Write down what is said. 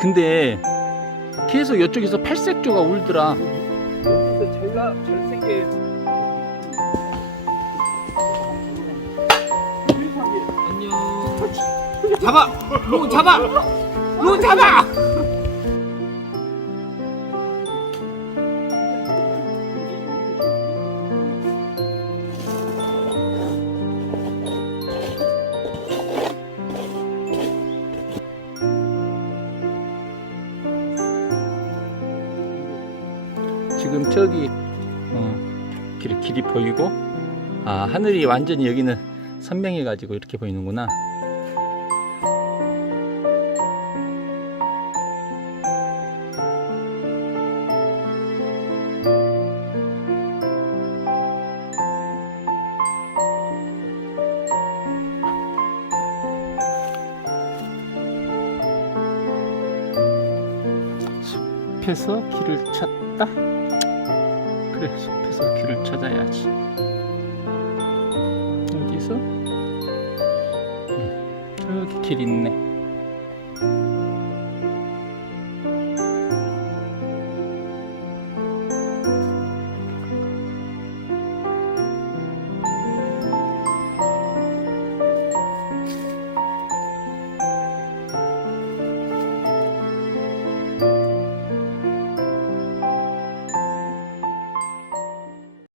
근데 계속 이쪽에서 팔색조가 울더라. 여기서 절새게 안녕. 잡아! 로 잡아! 로 잡아! 지금 저기 길이 보이고, 아, 하늘이 완전히 여기는 선명해 가지고 이렇게 보이는구나. 숲에서 길을 찾다? 그래, 숲에서 길을 찾아야지. 어디서? 저기 길 있네.